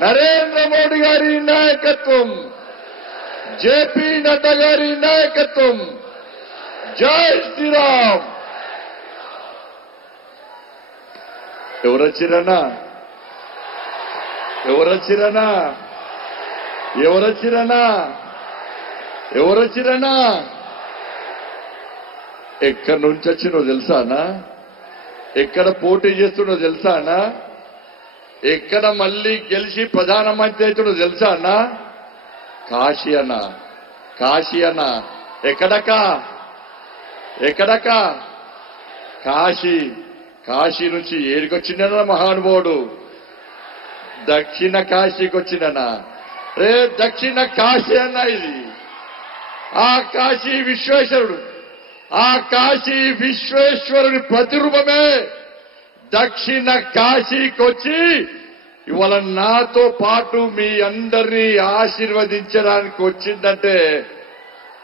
నరేంద్ర మోడీ గారి నాయకత్వం, జేపీ నడ్డా గారి నాయకత్వం. జై శ్రీరామ్. ఎవరొచ్చిరన్నా? ఎవరొచ్చిరన్నా? ఎవరొచ్చిరన్నా? ఎవరొచ్చిరన్నా? ఎక్కడి నుంచి వచ్చినో తెలుసానా? ఎక్కడ పోటీ చేస్తున్నో తెలుసానా? ఎక్కడ మళ్ళీ గెలిచి ప్రధానమంత్రి అవుతుండో తెలుసా అన్న? కాశీ అన్న. కాశీ అన్న. ఎక్కడక్క? ఎక్కడక్క? కాశీ. కాశీ నుంచి ఏడికొచ్చిండన్న మహానుభావుడు? దక్షిణ కాశీకి వచ్చిందన్న. రే దక్షిణ కాశీ అన్న ఇది. ఆ కాశీ విశ్వేశ్వరుడు, ఆ కాశీ విశ్వేశ్వరుని ప్రతిరూపమే దక్షిణ కాశీకి వచ్చి ఇవాళ నాతో పాటు మీ అందరినీ ఆశీర్వదించడానికి వచ్చిందంటే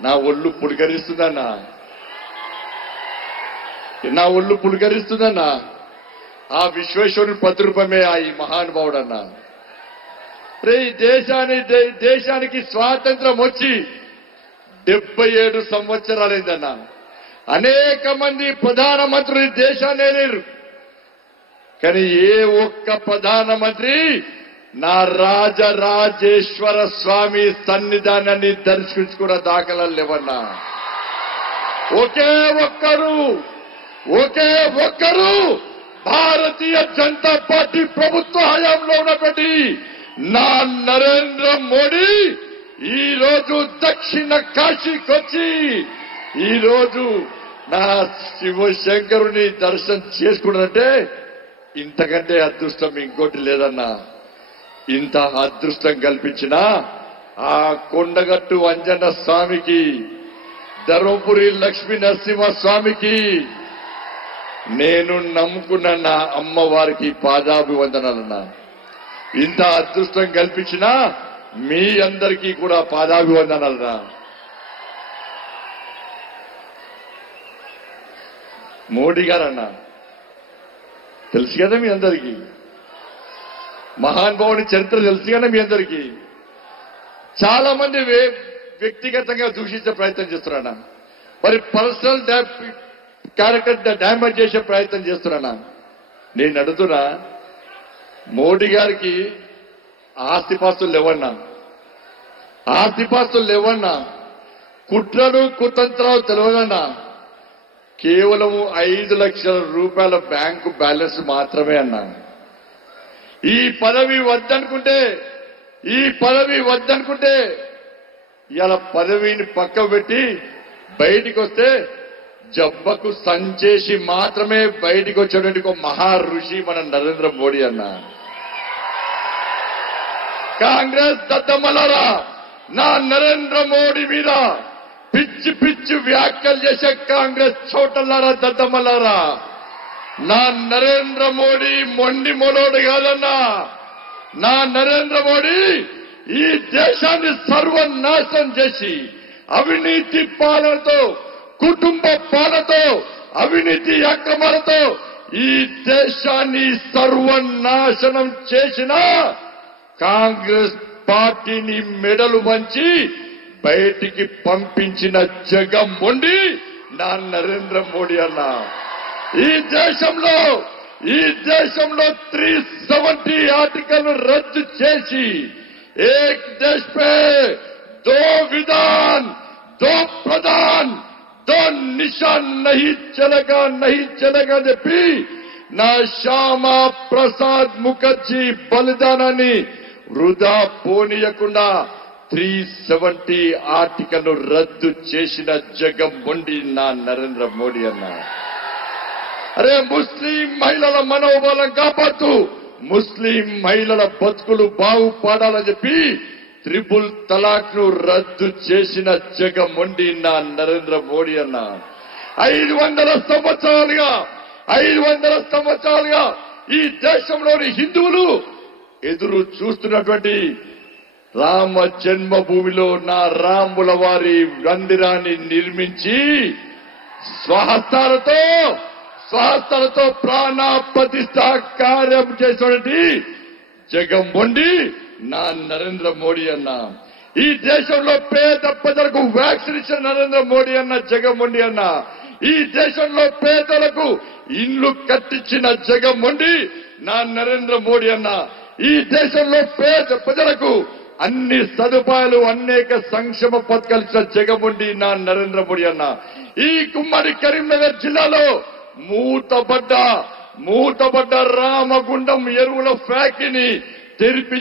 నా ఒళ్ళు పులకరిస్తుందన్నా. నా ఒళ్ళు పులకరిస్తుందన్నా. ఆ విశ్వేశ్వరుని ప్రతిరూపమే ఆ ఈ మహానుభావుడన్నా. రే దేశానికి స్వాతంత్రం వచ్చి 77 సంవత్సరాలైందన్నా. అనేక మంది ప్రధానమంత్రులు దేశాన్ని లేరు. కానీ ఏ ఒక్క ప్రధానమంత్రి నా రాజరాజేశ్వర స్వామి సన్నిధానాన్ని దర్శించుకున్న దాఖలాలు లేవన్నా. ఒకే ఒక్కరు భారతీయ జనతా పార్టీ ప్రభుత్వ హయాంలో ఉన్నటువంటి నా నరేంద్ర మోడీ ఈ రోజు దక్షిణ కాశీకి వచ్చి ఈ రోజు నా శివశంకరుని దర్శనం చేసుకున్నట్టే ఇంతకంటే అదృష్టం ఇంకోటి లేదన్నా. ఇంత అదృష్టం కల్పించిన ఆ కొండగట్టు అంజన్న స్వామికి, ధర్మపురి లక్ష్మీ నరసింహ స్వామికి, నేను నమ్ముకున్న నా అమ్మవారికి పాదాభివందనాలన్నా. ఇంత అదృష్టం కల్పించిన మీ అందరికీ కూడా పాదాభివందనాలన్నా. మోడీ గారన్నా తెలుసు కదా మీ అందరికీ. మహానుభావుని చరిత్ర తెలుసు కదా మీ అందరికీ. చాలా మంది వ్యక్తిగతంగా దూషించే ప్రయత్నం చేస్తున్నానా, మరి పర్సనల్ క్యారెక్టర్ డ్యామేజ్ చేసే ప్రయత్నం చేస్తున్నానా. నేను అడుగుతున్నా, మోడీ గారికి ఆస్తిపాస్తులు లేవన్నా, ఆస్తిపాస్తులు లేవన్నా, కుట్రలు కుతంత్రాలు తెలియదన్నా. కేవలం 5 లక్షల రూపాయల బ్యాంకు బ్యాలెన్స్ మాత్రమే అన్నా. ఈ పదవి వద్దనుకుంటే ఇలా పదవిని పక్క పెట్టి బయటికి వస్తే జబ్బకు సంచేసి మాత్రమే బయటికి వచ్చేటువంటి ఒక మహా ఋషి మన నరేంద్ర మోడీ అన్నా. కాంగ్రెస్ దద్దమ్మలారా, నా నరేంద్ర మోడీ మీద పిచ్చి పిచ్చి వ్యాఖ్యలు చేసే కాంగ్రెస్ చోటలారా, దద్దమ్మలారా, నా నరేంద్ర మోడీ మొండి మొలోడు కాదన్నా. నా నరేంద్ర మోడీ ఈ దేశాన్ని సర్వనాశనం చేసి అవినీతి పాలనతో, కుటుంబ పాలనతో, అవినీతి అక్రమాలతో ఈ దేశాన్ని సర్వనాశనం చేసిన కాంగ్రెస్ పార్టీని మెడలు వంచి బయటికి పంపించిన జగన్మోహన్ నా నరేంద్ర మోడీ అన్న. ఈ దేశంలో 370 ఆర్టికల్ రద్దు చేసి ఏక్ దేశ్ పే దో విధాన్, దో ప్రధాన్, దో నిశాన్ నహీ చలేగా చెప్పి నా శ్యామా ప్రసాద్ ముఖర్జీ బలిదానాన్ని వృధా పోనీయకుండా 370 ఆర్టికల్ రద్దు చేసిన జగన్మోహన్ నా నరేంద్ర మోడీ అన్న. అరే ముస్లిం మహిళల మనోబలం కాపాడుతూ ముస్లిం మహిళల బతుకులు బాగుపడాలని చెప్పి 3 తలాక్ ను రద్దు చేసిన జగన్మోహన్ నా నరేంద్ర మోడీ అన్న. 500 సంవత్సరాలుగా ఈ దేశంలోని హిందువులు ఎదురు చూస్తున్నటువంటి రామ జన్మభూమిలో నా రాముల వారి మందిరాన్ని నిర్మించి స్వహస్తాలతో ప్రాణ ప్రతిష్ఠ కార్యం చేసినటువంటి జగమొండి నా నరేంద్ర మోడీ అన్న. ఈ దేశంలో పేద ప్రజలకు వ్యాక్సిన్ ఇచ్చిన నరేంద్ర మోడీ అన్న జగమొండి అన్న. ఈ దేశంలో పేదలకు ఇండ్లు కట్టించిన జగమొండి నా నరేంద్ర మోడీ అన్న. ఈ దేశంలో పేద ప్రజలకు అన్ని సదుపాయాలు అనేక సంక్షేమ పథకాలు ఇచ్చిన జగమొండి నా నరేంద్ర మోడీ అన్న. ఈ ఉమ్మడి కరీంనగర్ జిల్లాలో మూతబడ్డ రామగుండం ఎరువుల ఫ్యాక్టరీని తెరిపి